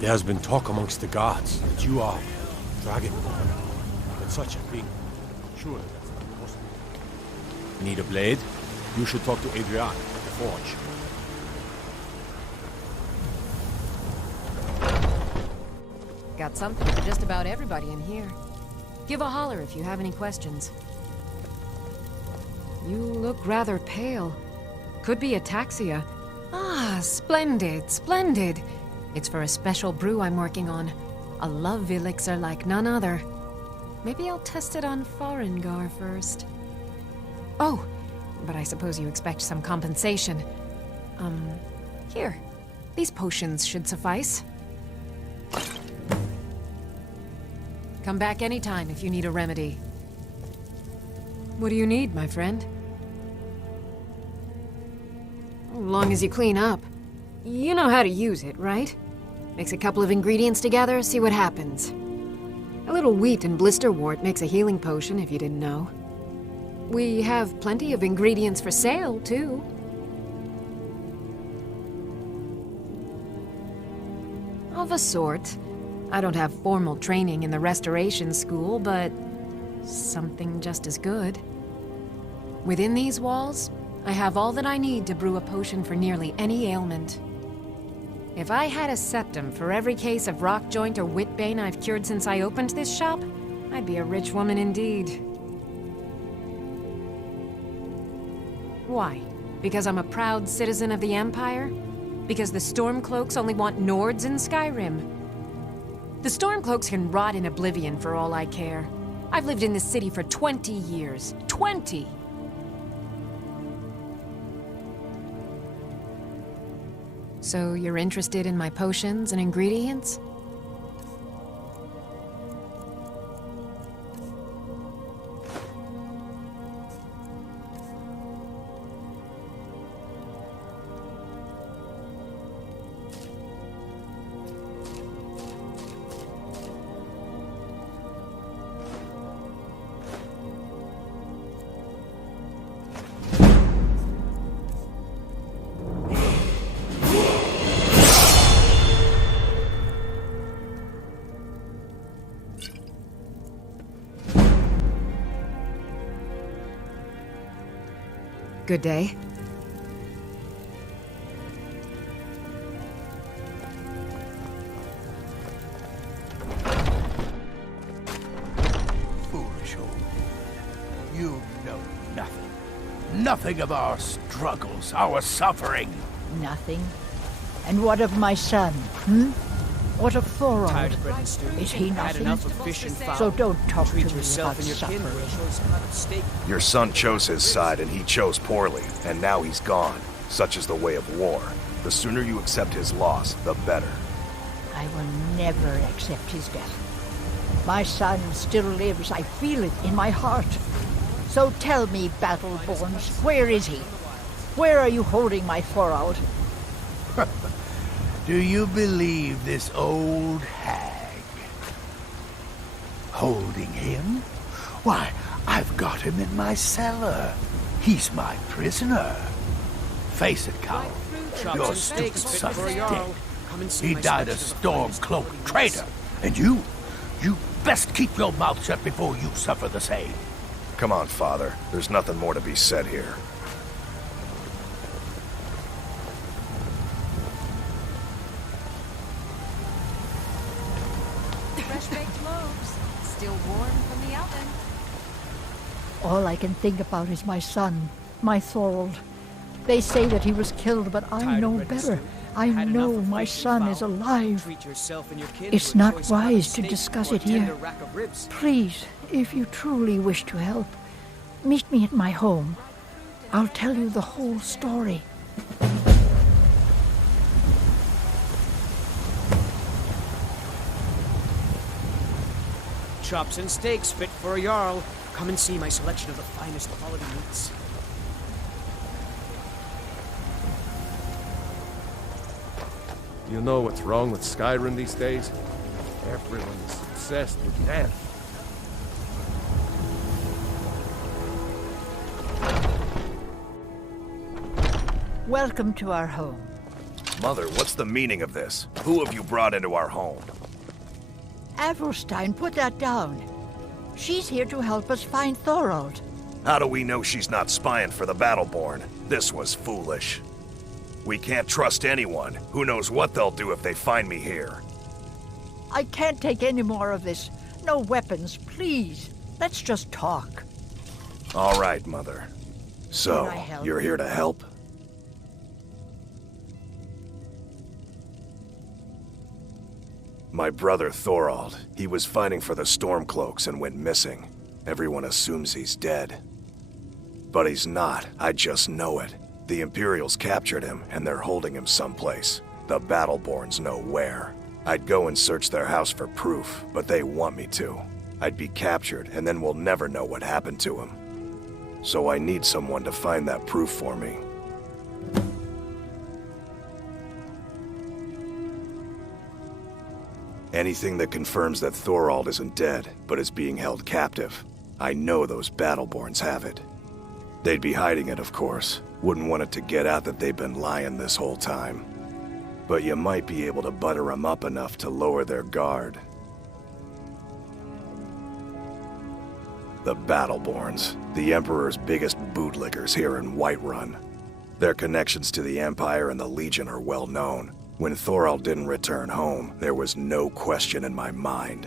There has been talk amongst the guards that you are dragon. But such a thing, surely that's not possible. Need a blade? You should talk to Adrian at the forge. Got something for just about everybody in here. Give a holler if you have any questions. You look rather pale. Could be ataxia. Ah, splendid, splendid. It's for a special brew I'm working on. A love elixir like none other. Maybe I'll test it on Hrothgar first. Oh, but I suppose you expect some compensation. Here. These potions should suffice. Come back anytime if you need a remedy. What do you need, my friend? As long as you clean up. You know how to use it, right? Mix a couple of ingredients together, see what happens. A little wheat and blisterwort makes a healing potion, if you didn't know. We have plenty of ingredients for sale, too. Of a sort. I don't have formal training in the restoration school, but something just as good. Within these walls, I have all that I need to brew a potion for nearly any ailment. If I had a septum for every case of rock joint or whitbane I've cured since I opened this shop, I'd be a rich woman indeed. Why? Because I'm a proud citizen of the Empire? Because the Stormcloaks only want Nords in Skyrim? The Stormcloaks can rot in oblivion for all I care. I've lived in this city for 20 years. 20! So you're interested in my potions and ingredients? Good day. Foolish old man. You know nothing. Nothing of our struggles, our suffering. Nothing. And what of my son, What of Thorod? Tired of bread and stew. Is he Had nothing? enough of fish and fowl. So don't talk to me Treat about yourself and your kin to a suffering. choice cut of steak. Your son chose his side and he chose poorly, and now he's gone. Such is the way of war. The sooner you accept his loss, the better. I will never accept his death. My son still lives. I feel it in my heart. So tell me, Battleborns, where is he? Where are you holding my Thorod? Do you believe this old hag? Holding him? Why, I've got him in my cellar. He's my prisoner. Face it, Carl. Your stupid son's dead. He died a Stormcloak traitor. And you best keep your mouth shut before you suffer the same. Come on, Father. There's nothing more to be said here. Fresh-baked loaves, still warm from the oven. All I can think about is my son, my Thorald. They say that he was killed, but I know better. I know my son is alive. It's not wise to discuss it here. Please, if you truly wish to help, meet me at my home. I'll tell you the whole story. Chops and steaks fit for a Jarl. Come and see my selection of the finest quality meats. You know what's wrong with Skyrim these days? Everyone is obsessed with death. Welcome to our home. Mother, what's the meaning of this? Who have you brought into our home? Avrstein, put that down. She's here to help us find Thorold. How do we know she's not spying for the Battleborn? This was foolish. We can't trust anyone. Who knows what they'll do if they find me here? I can't take any more of this. No weapons, please. Let's just talk. All right, Mother. So, Can I help? you're here to help? My brother Thorold, he was fighting for the Stormcloaks and went missing. Everyone assumes he's dead. But he's not, I just know it. The Imperials captured him, and they're holding him someplace. The Battleborns know where. I'd go and search their house for proof, but they want me to. I'd be captured, and then we'll never know what happened to him. So I need someone to find that proof for me. Anything that confirms that Thorold isn't dead, but is being held captive. I know those Battleborns have it. They'd be hiding it, of course. Wouldn't want it to get out that they've been lying this whole time. But you might be able to butter them up enough to lower their guard. The Battleborns, the Emperor's biggest bootlickers here in Whiterun. Their connections to the Empire and the Legion are well known. When Thorold didn't return home, there was no question in my mind.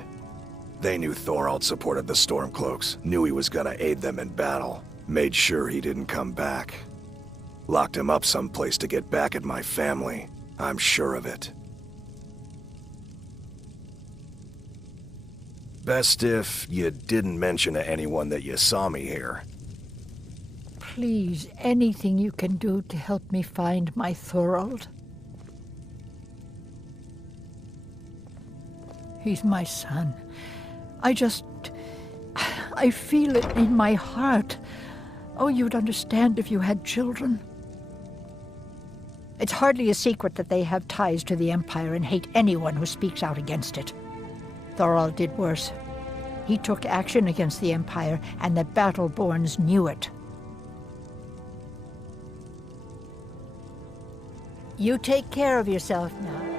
They knew Thorold supported the Stormcloaks, knew he was gonna aid them in battle, made sure he didn't come back. Locked him up someplace to get back at my family, I'm sure of it. Best if you didn't mention to anyone that you saw me here. Please, anything you can do to help me find my Thorold. He's my son. I feel it in my heart. Oh, you'd understand if you had children. It's hardly a secret that they have ties to the Empire and hate anyone who speaks out against it. Thorold did worse. He took action against the Empire, and the Battleborns knew it. You take care of yourself now.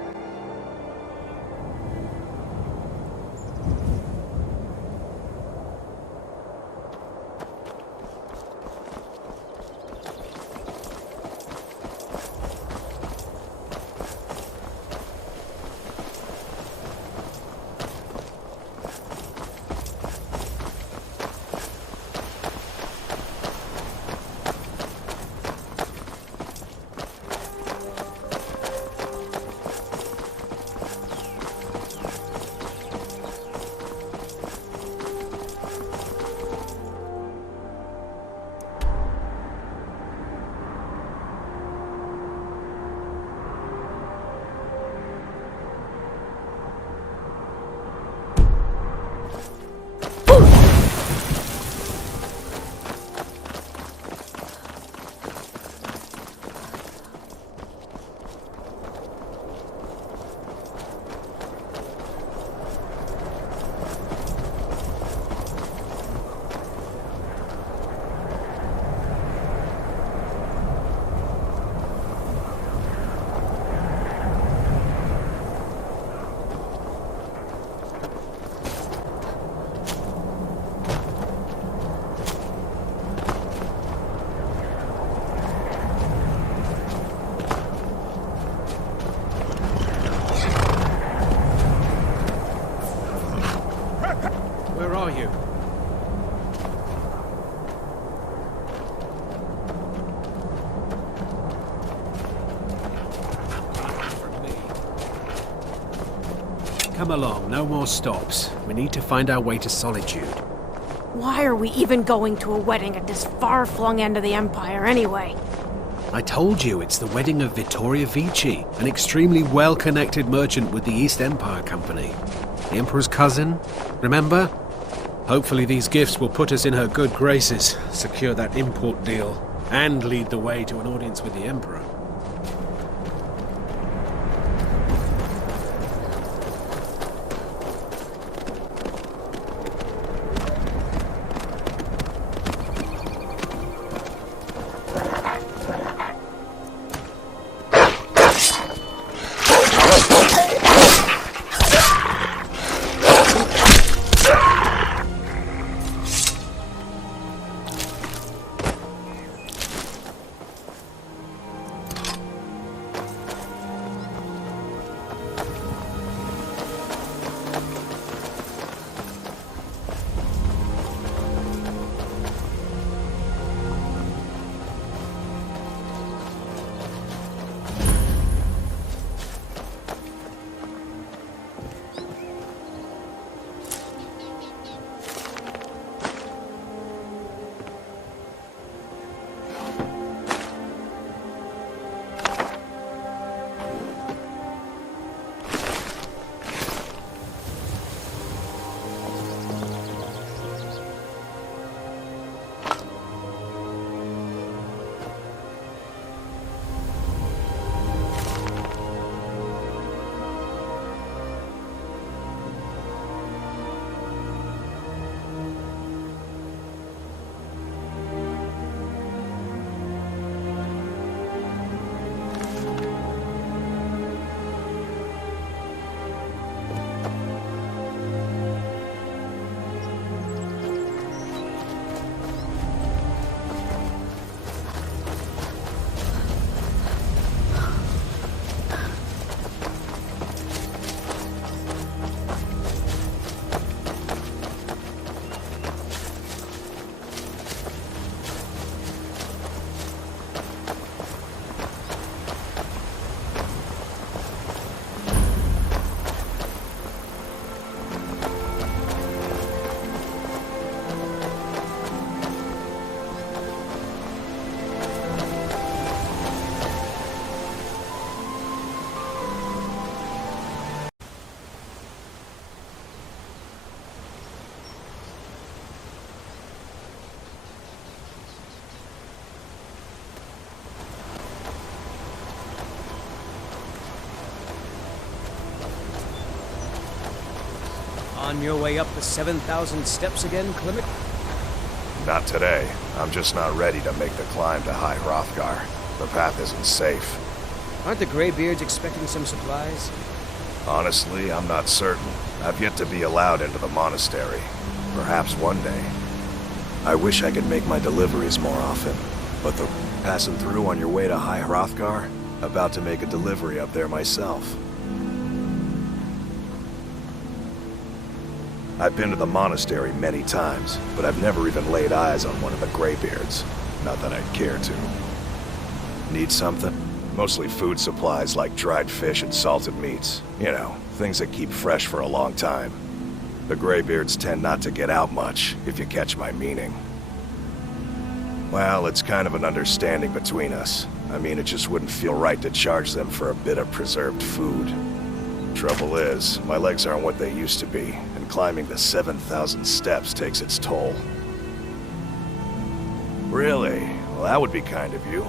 Come along, no more stops. We need to find our way to Solitude. Why are we even going to a wedding at this far-flung end of the Empire anyway? I told you it's the wedding of Vittoria Vici, an extremely well-connected merchant with the East Empire Company. The Emperor's cousin, remember? Hopefully these gifts will put us in her good graces, secure that import deal, and lead the way to an audience with the Emperor. On your way up the 7,000 steps again, Clement? Not today. I'm just not ready to make the climb to High Hrothgar. The path isn't safe. Aren't the Greybeards expecting some supplies? Honestly, I'm not certain. I've yet to be allowed into the monastery. Perhaps one day. I wish I could make my deliveries more often. But the passing through on your way to High Hrothgar? About to make a delivery up there myself. I've been to the monastery many times, but I've never even laid eyes on one of the Greybeards. Not that I'd care to. Need something? Mostly food supplies like dried fish and salted meats. You know, things that keep fresh for a long time. The Greybeards tend not to get out much, if you catch my meaning. Well, it's kind of an understanding between us. I mean, it just wouldn't feel right to charge them for a bit of preserved food. Trouble is, my legs aren't what they used to be, and climbing the 7,000 steps takes its toll. Really? Well, that would be kind of you.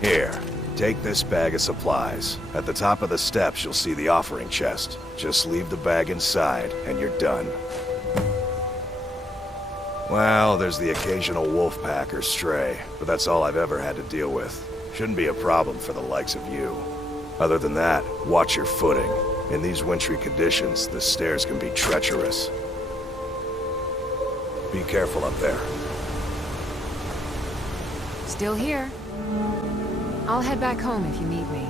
Here, take this bag of supplies. At the top of the steps, you'll see the offering chest. Just leave the bag inside, and you're done. Well, there's the occasional wolf pack or stray, but that's all I've ever had to deal with. Shouldn't be a problem for the likes of you. Other than that, watch your footing. In these wintry conditions, the stairs can be treacherous. Be careful up there. Still here. I'll head back home if you need me.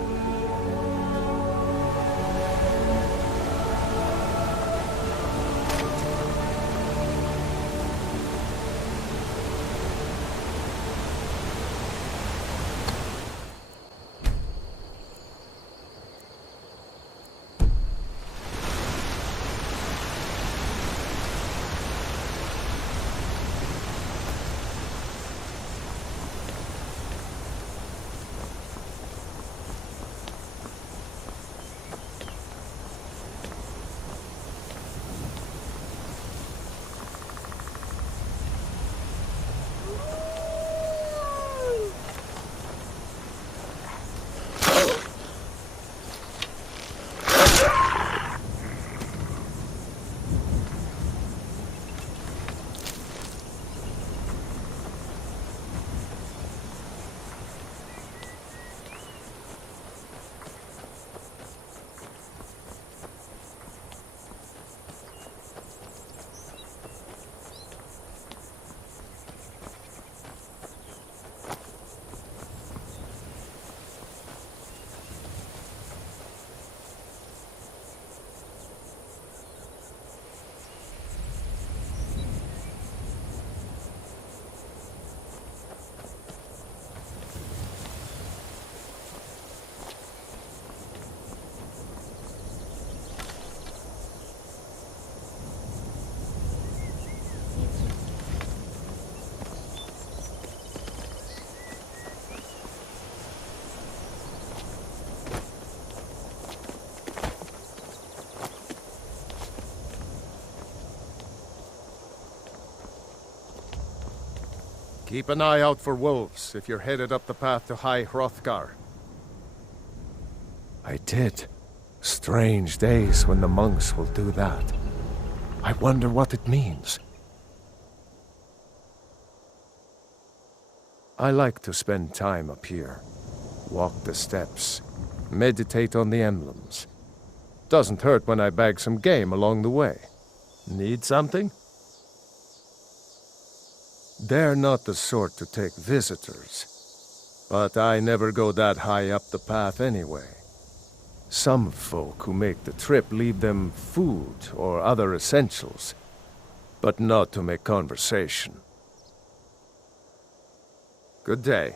Keep an eye out for wolves if you're headed up the path to High Hrothgar. I did. Strange days when the monks will do that. I wonder what it means. I like to spend time up here. Walk the steps. Meditate on the emblems. Doesn't hurt when I bag some game along the way. Need something? They're not the sort to take visitors. But I never go that high up the path anyway. Some folk who make the trip leave them food or other essentials, but not to make conversation. Good day.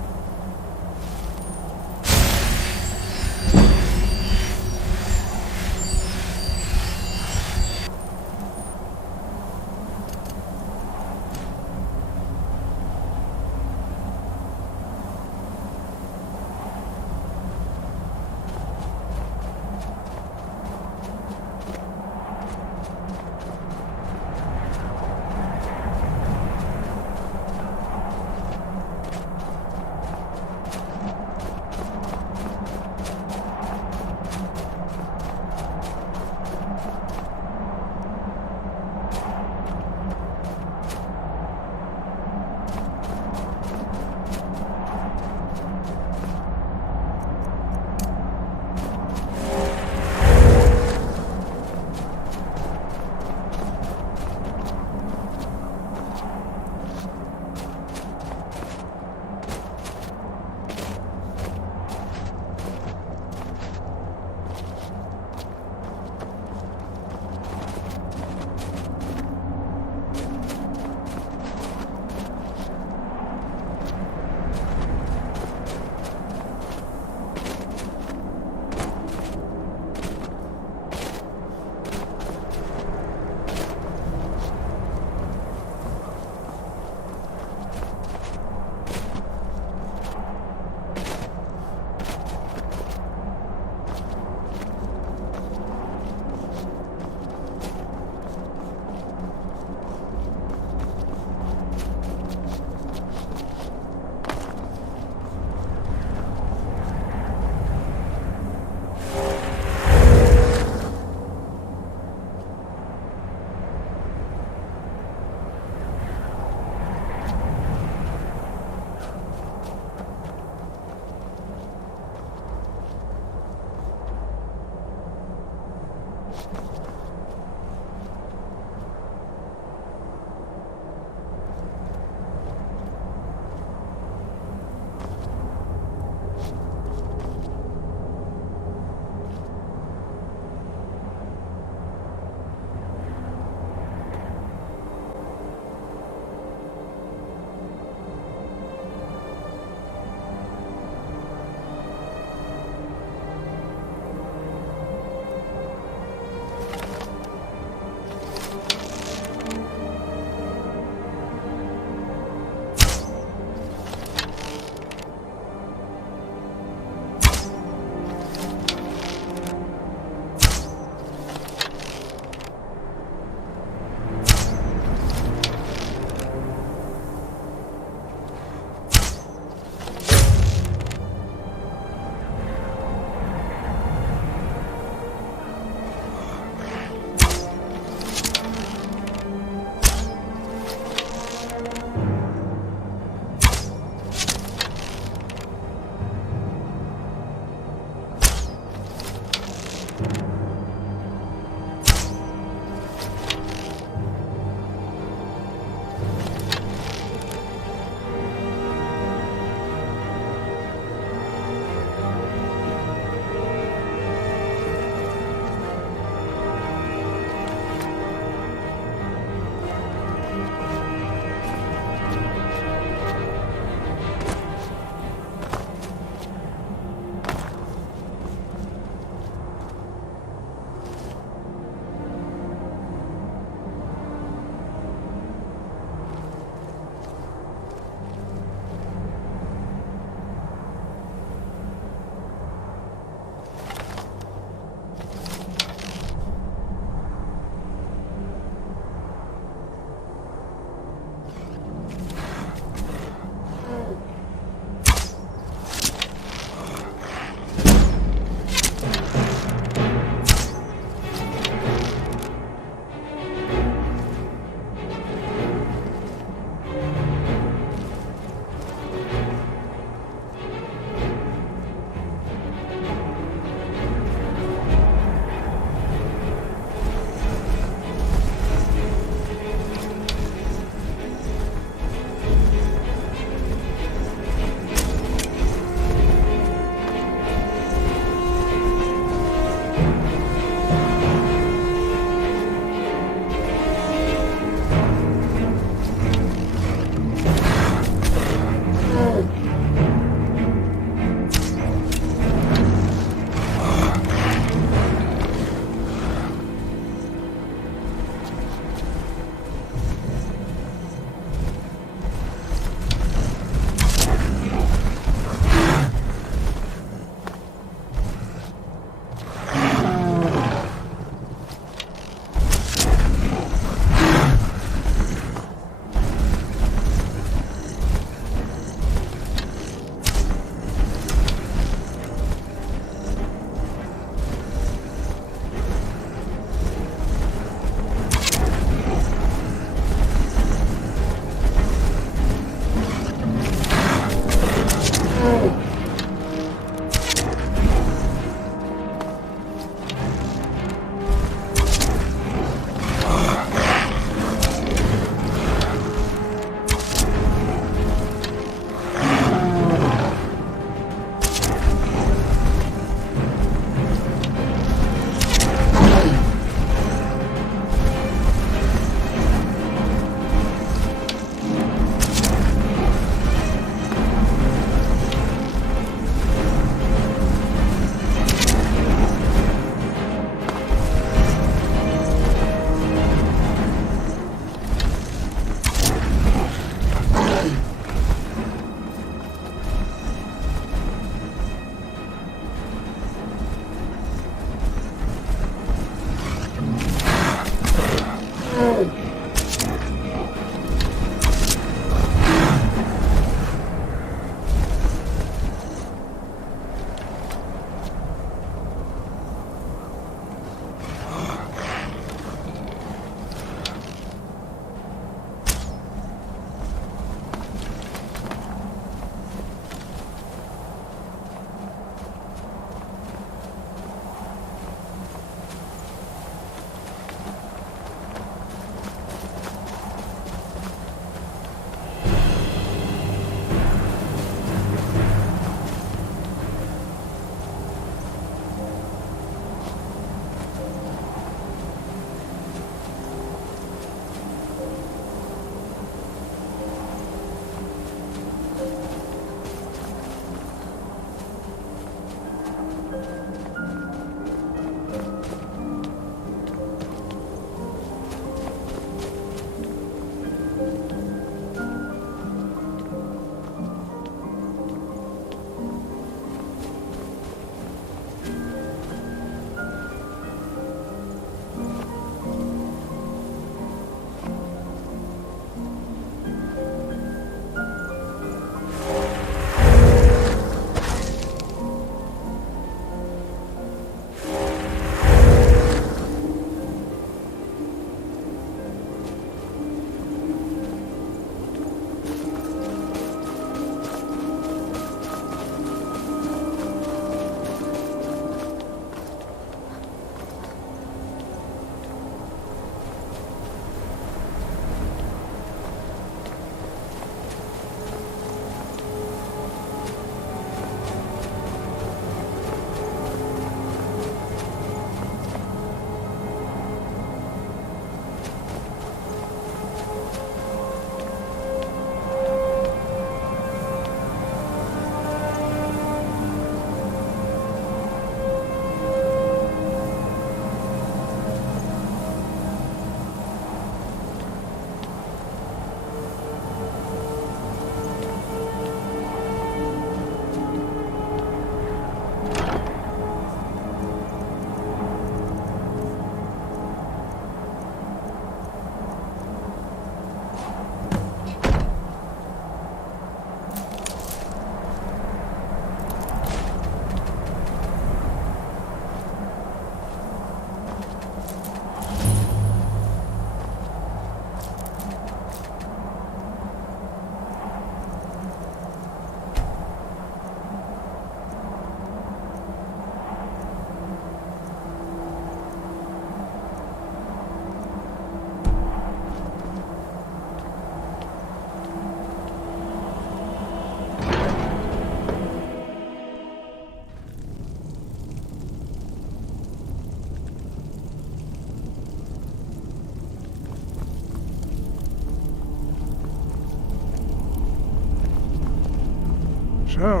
So,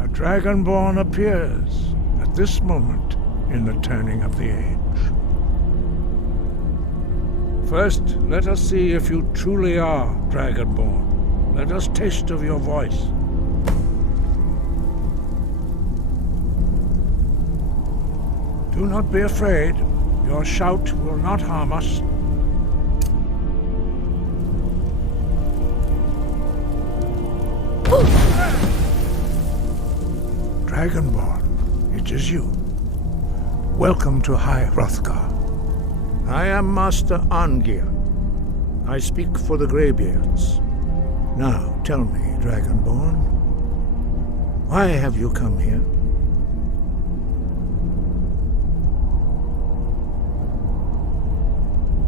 a Dragonborn appears at this moment in the turning of the age. First, let us see if you truly are Dragonborn. Let us taste of your voice. Do not be afraid. Your shout will not harm us. Dragonborn, it is you. Welcome to High Hrothgar. I am Master Arngeir. I speak for the Greybeards. Now, tell me, Dragonborn, Why have you come here?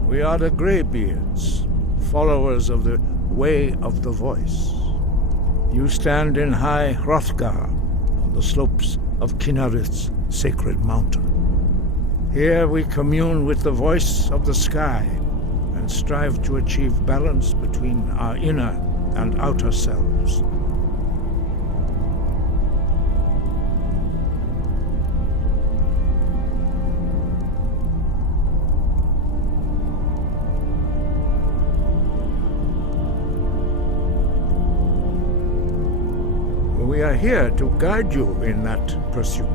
We are the Greybeards, followers of the Way of the Voice. You stand in high Hrothgar, on the slopes of Kinarith's sacred mountain. Here we commune with the voice of the sky and strive to achieve balance between our inner and outer selves. We are here to guide you in that pursuit,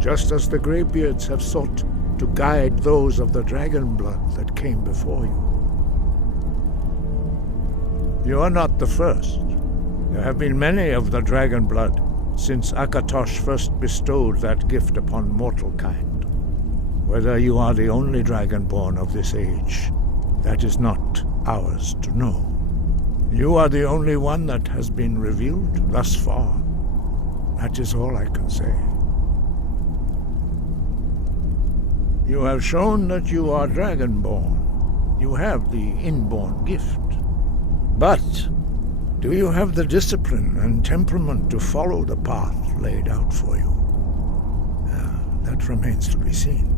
just as the Greybeards have sought to guide those of the dragon blood that came before you. You are not the first. There have been many of the dragon blood since Akatosh first bestowed that gift upon mortal kind. Whether you are the only dragonborn of this age, that is not ours to know. You are the only one that has been revealed thus far. That is all I can say. You have shown that you are dragonborn. You have the inborn gift. But do you have the discipline and temperament to follow the path laid out for you? That remains to be seen.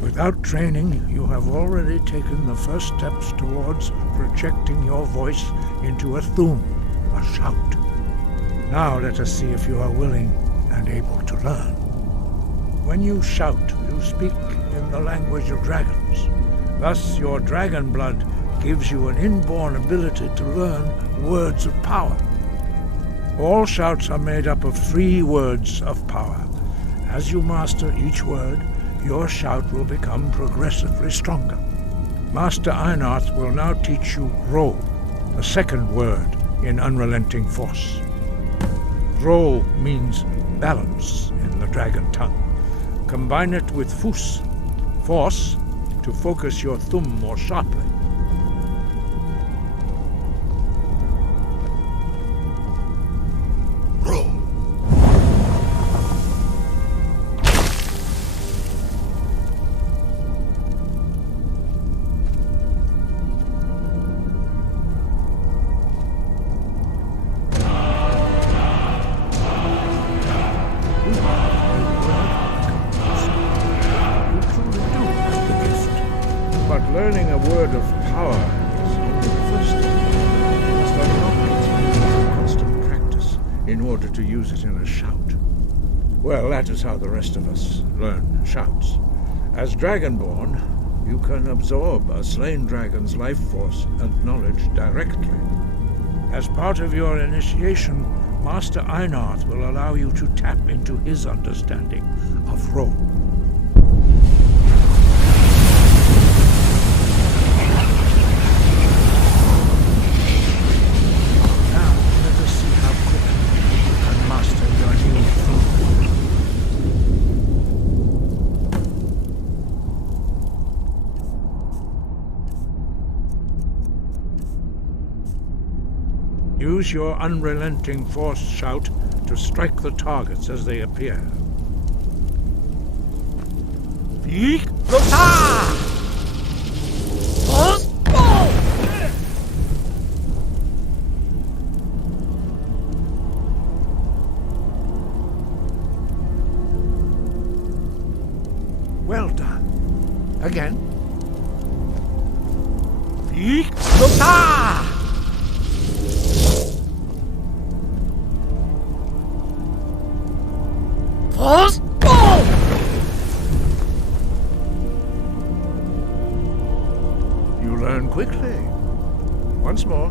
Without training, you have already taken the first steps towards projecting your voice into a thum, a shout. Now let us see if you are willing and able to learn. When you shout, you speak in the language of dragons. Thus, your dragon blood gives you an inborn ability to learn words of power. All shouts are made up of 3 words of power. As you master each word, your shout will become progressively stronger. Master Einarth will now teach you Ro, the second word in Unrelenting Force. Ro means balance in the dragon tongue. Combine it with Fus, force, to focus your thumb more sharply. Learning a word of power is only the first step. You must unlock it through constant practice in order to use it in a shout. Well, that is how the rest of us learn shouts. As Dragonborn, you can absorb a slain dragon's life force and knowledge directly. As part of your initiation, Master Einarth will allow you to tap into his understanding of Ro. Use your unrelenting force shout to strike the targets as they appear. Well done. Again. You learn quickly. Once more.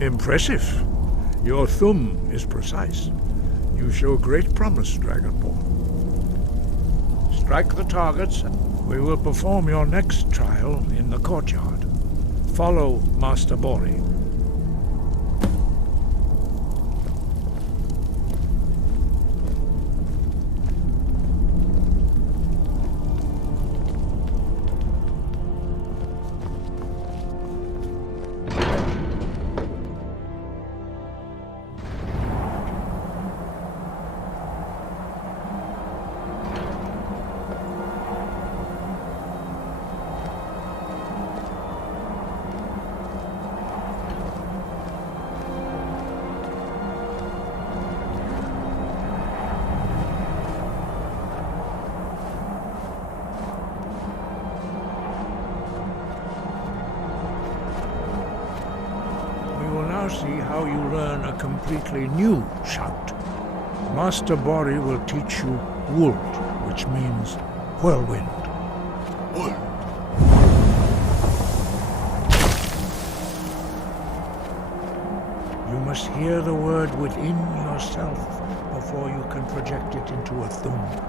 Impressive. Your thumb is precise. You show great promise, Dragonborn. Strike the targets. We will perform your next trial in the courtyard. Follow Master Bori. how you learn a completely new shout. Master Bori will teach you Wuld, which means whirlwind. You must hear the word within yourself before you can project it into a thum.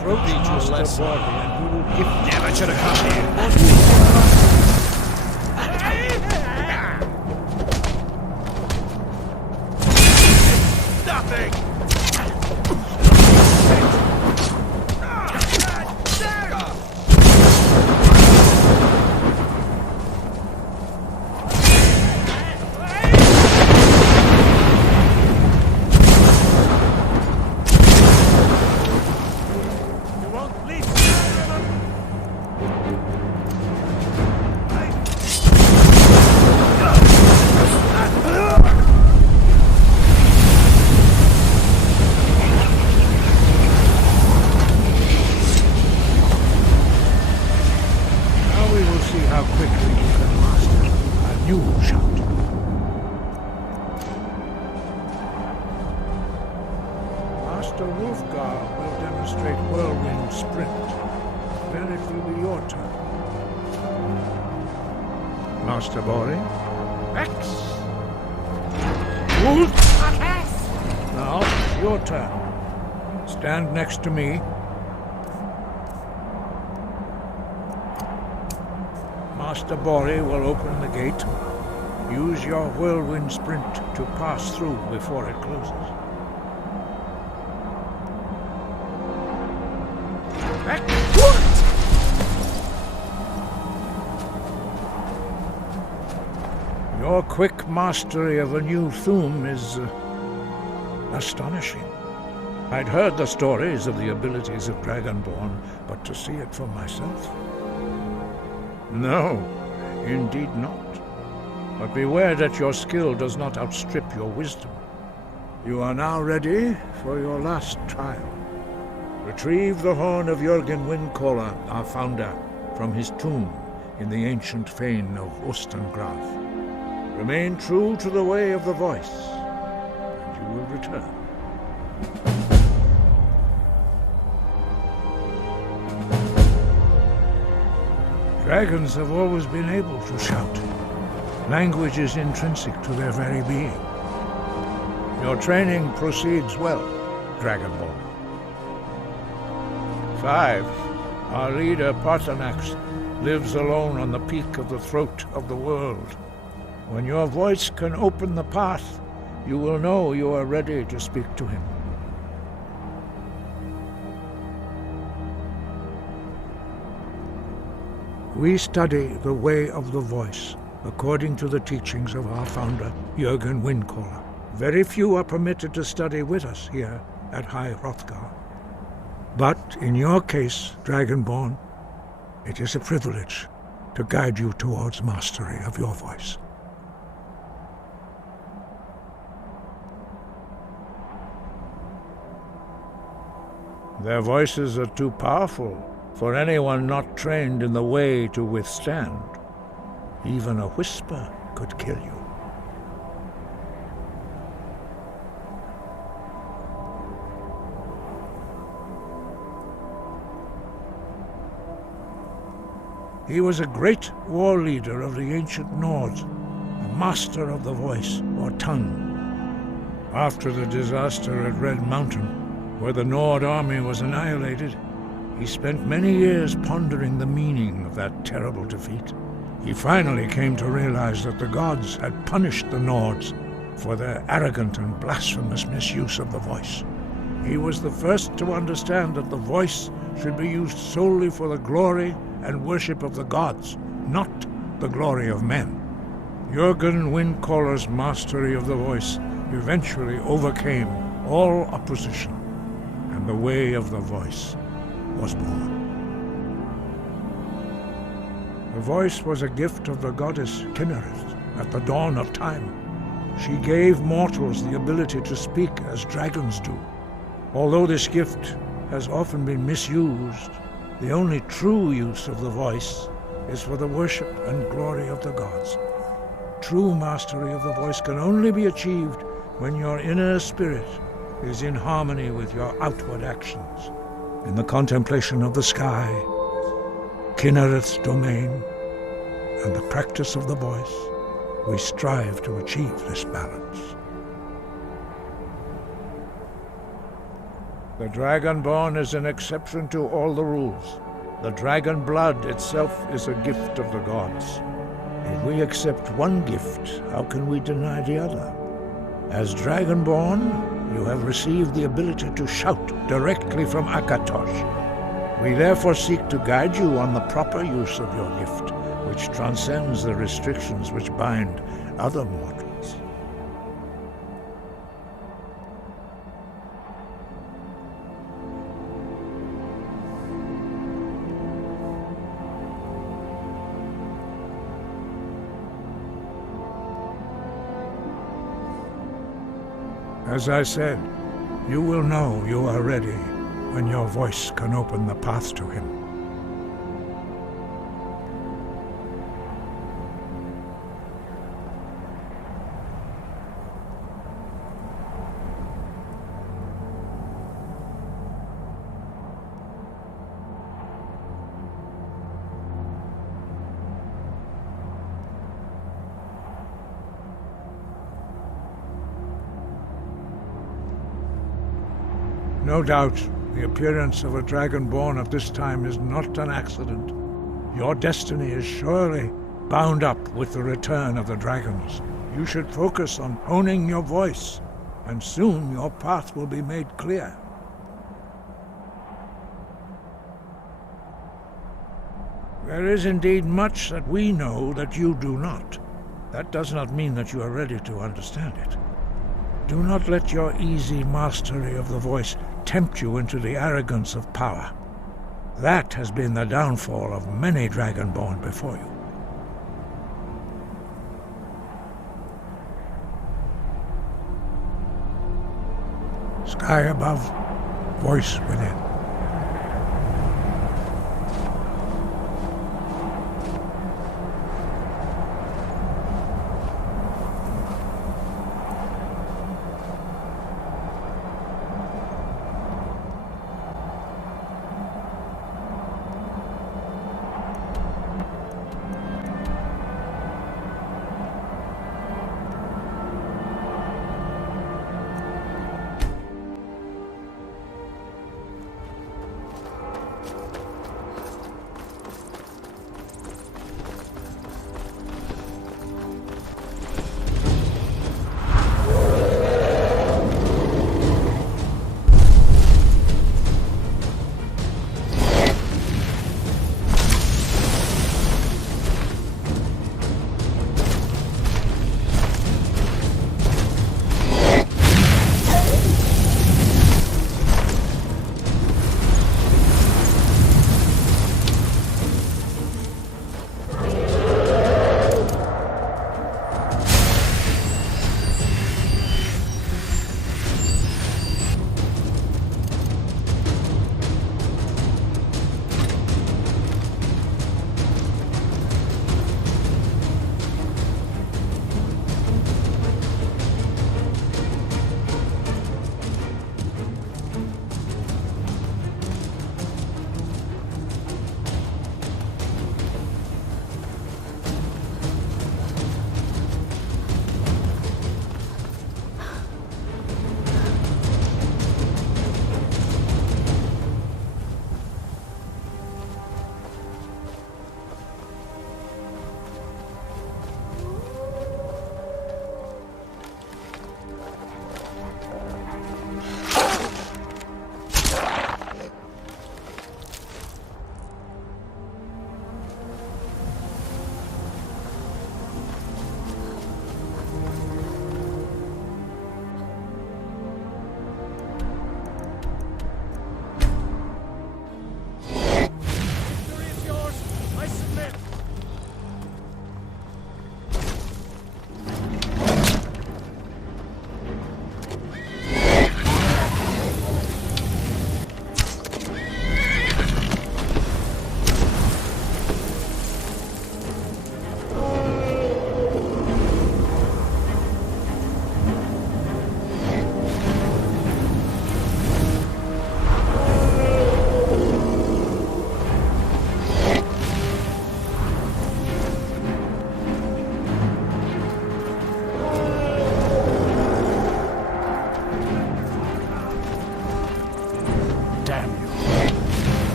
Approach Master Bori and he will give you... Never should have come here. Nothing! Master Hrothgar will demonstrate whirlwind sprint. Then it will be your turn. Master Bori. X! Wood! Now, it's your turn. Stand next to me. Master Bori will open the gate. Use your whirlwind sprint to pass through before it closes. Your quick mastery of a new thum is astonishing. I'd heard the stories of the abilities of Dragonborn, but to see it for myself? No, indeed not. But beware that your skill does not outstrip your wisdom. You are now ready for your last trial. Retrieve the horn of Jürgen Windcaller, our founder, from his tomb in the ancient fane of Ostengraf. Remain true to the way of the voice, and you will return. Dragons have always been able to shout. Language is intrinsic to their very being. Your training proceeds well, Dragonborn. 5. Our leader, Paarthurnax, lives alone on the peak of the throat of the world. When your voice can open the path, you will know you are ready to speak to him. We study the way of the voice, according to the teachings of our founder, Jürgen Windcaller. Very few are permitted to study with us here at High Hrothgar. But in your case, Dragonborn, it is a privilege to guide you towards mastery of your voice. Their voices are too powerful for anyone not trained in the way to withstand. Even a whisper could kill you. He was a great war leader of the ancient Nords, a master of the voice, or tongue. After the disaster at Red Mountain, where the Nord army was annihilated, he spent many years pondering the meaning of that terrible defeat. He finally came to realize that the gods had punished the Nords for their arrogant and blasphemous misuse of the voice. He was the first to understand that the voice should be used solely for the glory and worship of the gods, not the glory of men. Jürgen Windcaller's mastery of the voice eventually overcame all opposition, and the way of the voice was born. The voice was a gift of the goddess Kinnereth at the dawn of time. She gave mortals the ability to speak as dragons do. Although this gift has often been misused. The only true use of the voice is for the worship and glory of the gods. True mastery of the voice can only be achieved when your inner spirit is in harmony with your outward actions. In the contemplation of the sky, Kinnereth's domain, and the practice of the voice, we strive to achieve this balance. The Dragonborn is an exception to all the rules. The dragon blood itself is a gift of the gods. If we accept one gift, how can we deny the other? As Dragonborn, you have received the ability to shout directly from Akatosh. We therefore seek to guide you on the proper use of your gift, which transcends the restrictions which bind other mortals. As I said, you will know you are ready when your voice can open the path to him. No doubt, the appearance of a Dragonborn at this time is not an accident. Your destiny is surely bound up with the return of the dragons. You should focus on honing your voice, and soon your path will be made clear. There is indeed much that we know that you do not. That does not mean that you are ready to understand it. Do not let your easy mastery of the voice tempt you into the arrogance of power. That has been the downfall of many Dragonborn before you. Sky above, voice within.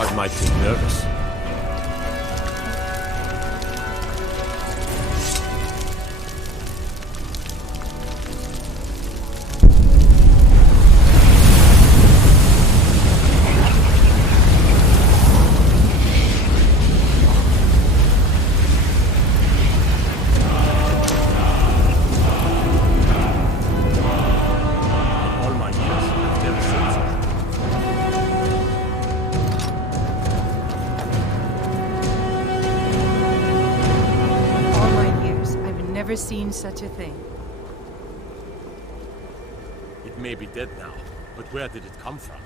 guard might get nervous. Seen such a thing. It may be dead now, but where did it come from?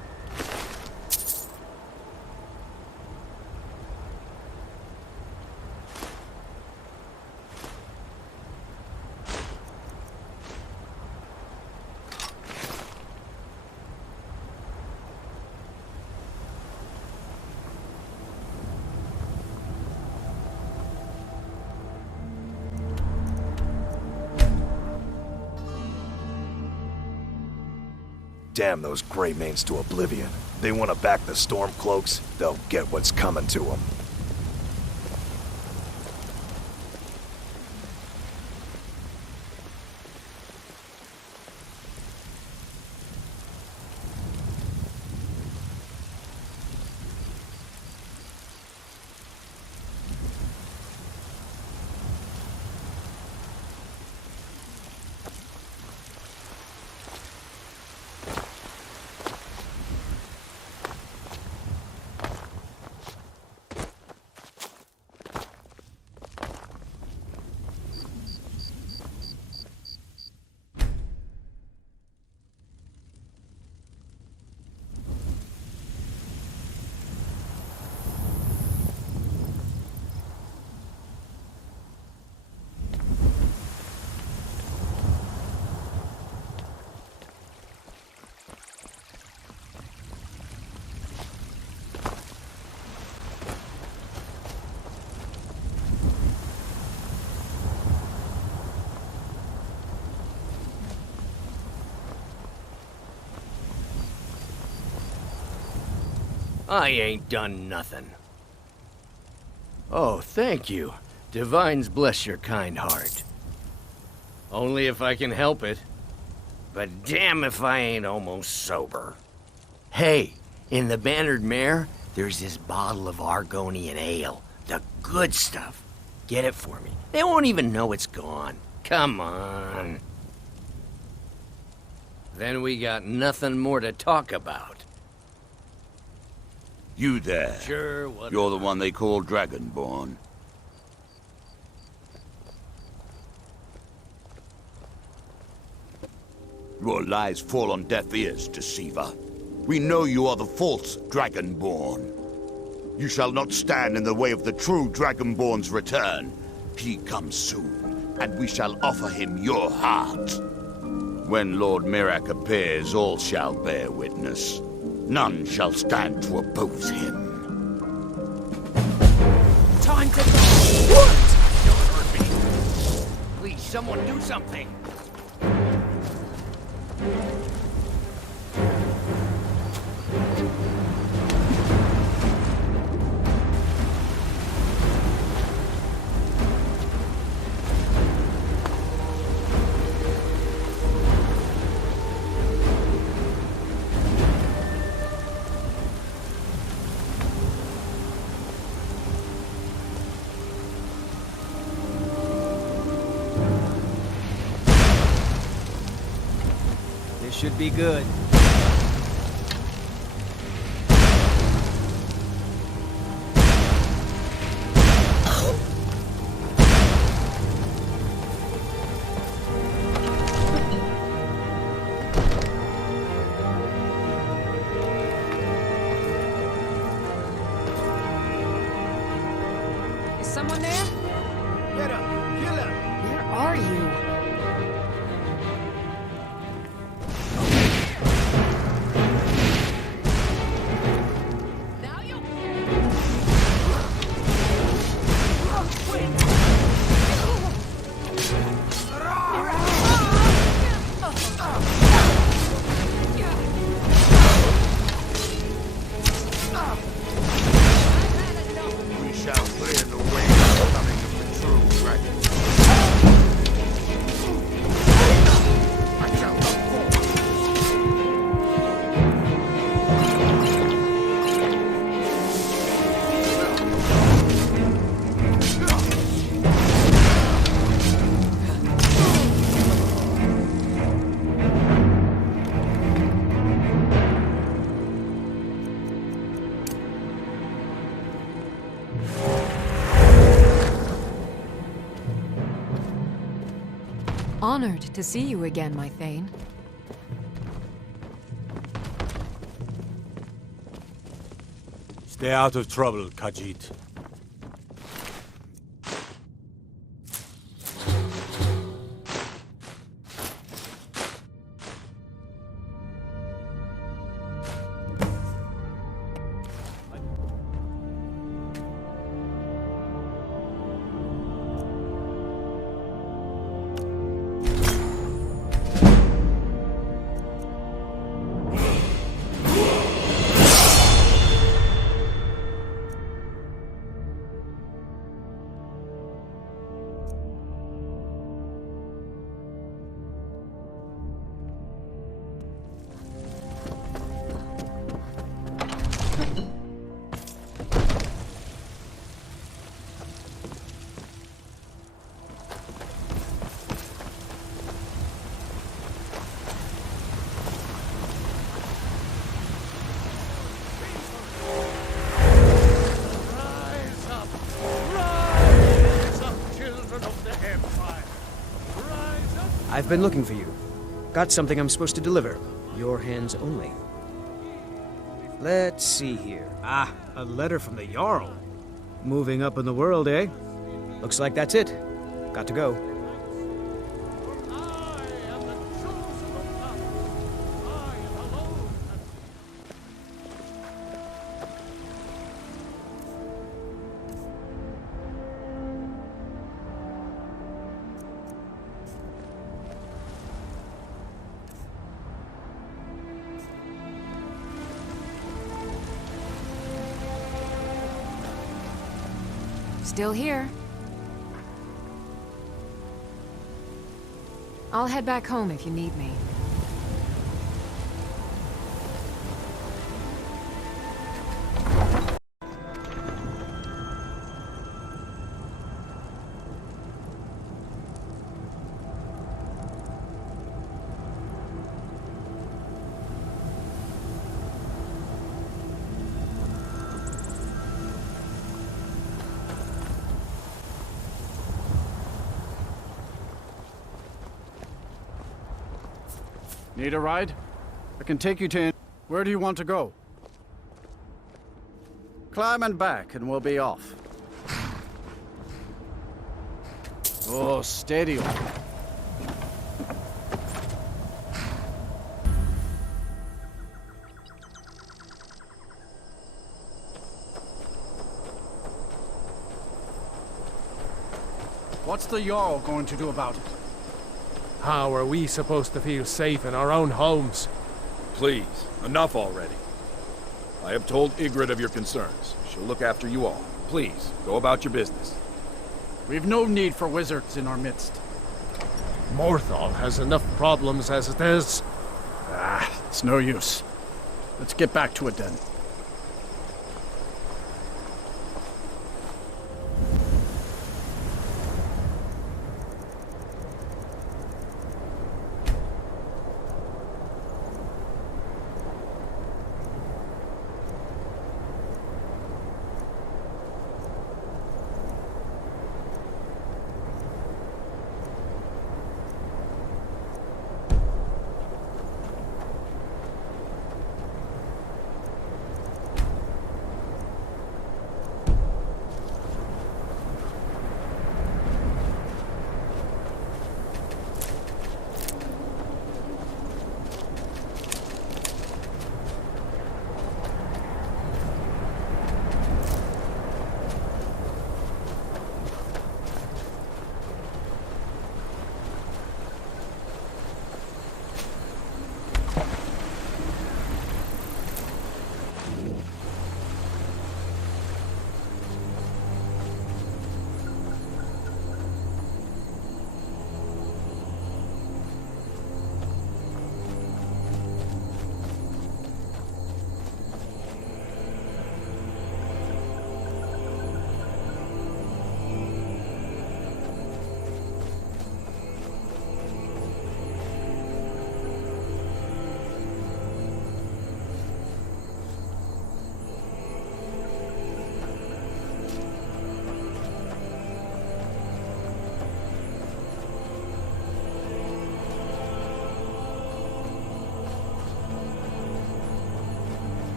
Damn those Greymanes to oblivion. They want to back the Stormcloaks, they'll get what's coming to them. I ain't done nothing. Oh, thank you. Divines bless your kind heart. Only if I can help it. But damn if I ain't almost sober. Hey, in the Bannered Mare, there's this bottle of Argonian ale. The good stuff. Get it for me. They won't even know it's gone. Come on. Then we got nothing more to talk about. You there. Sure, what? You're the one they call Dragonborn. Your lies fall on deaf ears, deceiver. We know you are the false Dragonborn. You shall not stand in the way of the true Dragonborn's return. He comes soon, and we shall offer him your heart. When Lord Mirak appears, all shall bear witness. None shall stand to oppose him. Time to go! What? Don't hurt me. Please, someone do something. Should be good. Is someone there? Get him! Kill him! Where are you? Honored to see you again, my Thane. Stay out of trouble, Khajiit. I've been looking for you. Got something I'm supposed to deliver. Your hands only. Let's see here. Ah, a letter from the Jarl. Moving up in the world, eh? Looks like that's it. Got to go. Still here. I'll head back home if you need me. Need a ride? I can take you to... Where do you want to go? Climb and back and we'll be off. Oh, steady on. What's the Jarl going to do about it? How are we supposed to feel safe in our own homes? Please, enough already. I have told Ygritte of your concerns. She'll look after you all. Please, go about your business. We've no need for wizards in our midst. Morthal has enough problems as it is. It's no use. Let's get back to it then.